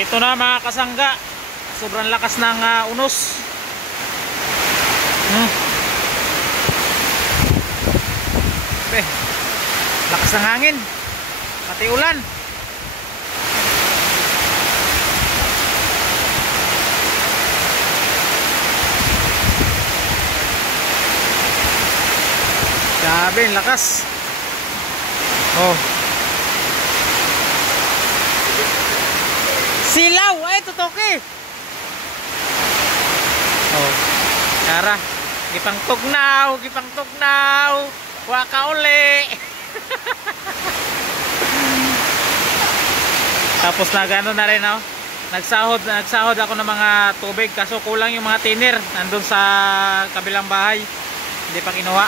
Ito na mga kasangga, sobrang lakas ng unos. Lakas ng hangin, pati ulan. Grabe, lakas. Oh. Silaw, ay tutoke. Oh. Tara, gipang tugnaw. Waka uli. Tapos nagano na rin, oh. Nagsahod ako ng mga tubig kaso kulang yung mga tiner nandun sa kabilang bahay. Hindi pa kinuha.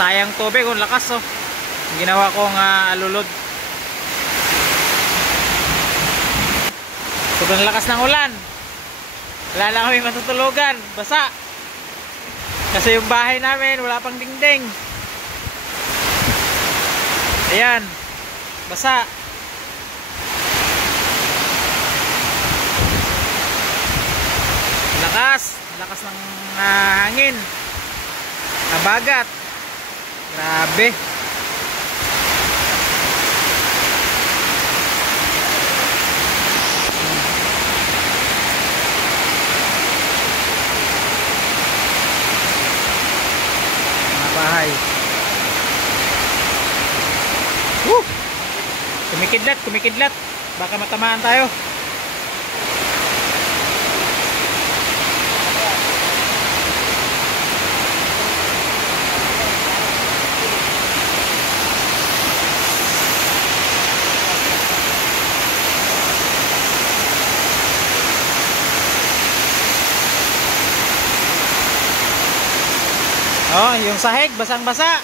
Sayang tubig, ang lakas, oh. Ginawa kong alulod. Sobrang lakas ng ulan. Wala na kami matutulugan, basa. Kasi yung bahay namin wala pang dingding. Ayan, basa. Lakas ng hangin. Nabagat. Grabe. Bahay. Kumikidlat. Baka matamaan tayo. Oh, yung sahig basang-basa.